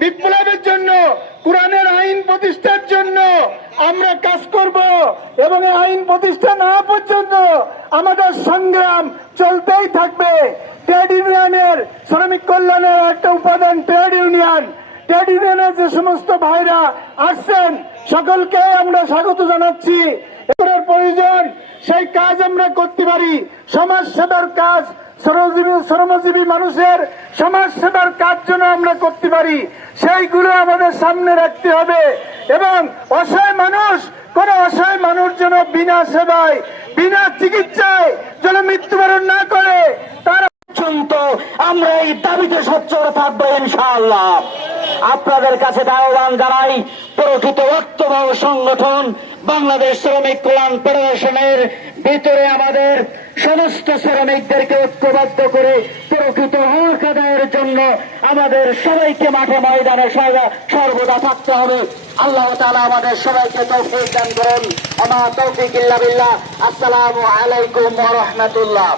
বিপ্লবের জন্য, কোরআনের আইন প্রতিষ্ঠার জন্য আমরা কাজ করব এবং আইন প্রতিষ্ঠা না পর্যন্ত আমাদের সংগ্রাম চলতেই থাকবে। ট্রেড ইউনিয়নের শ্রমিক কল্যাণের একটা উপাদান ট্রেড ইউনিয়ন। ট্রেড ইউনিয়নের যে সমস্ত ভাইরা আসছেন, সকলকে আমরা স্বাগত জানাচ্ছি। প্রয়োজন, সেই কাজ আমরা করতে পারি। সমাজ সেবার কাজ শ্রমজীবী শ্রমজীবী মানুষের সমাজ সেবার কাজ যেন আমরা করতে পারি, সেইগুলো আমাদের সামনে রাখতে হবে এবং অসহায় মানুষ, কোন অসহায় মানুষ যেন বিনা সেবায়, বিনা চিকিৎসায় যেন মৃত্যুবরণ না করে, তারা পর্যন্ত আমরা এই দাবিতে সচ্চর থাকব ইনশাআল্লাহ। আপনাদের কাছে আহ্বান জানাই, প্রকৃত রক্তবাহ সংগঠন বাংলাদেশ শ্রমিক কল্যাণ ফেডারেশনের ভিতরে আমাদের সমস্ত শ্রমিকদেরকে ঐক্যবদ্ধ করে প্রকৃত হক আদায়ের জন্য আমাদের সবাইকে মাঠে ময়দানে সর্বদা- থাকতে হবে। আল্লাহ তাআলা আমাদের সবাইকে তৌফিক দান করুন। আমার তৌফিক আসসালামু আলাইকুম রাহমাতুল্লাহ।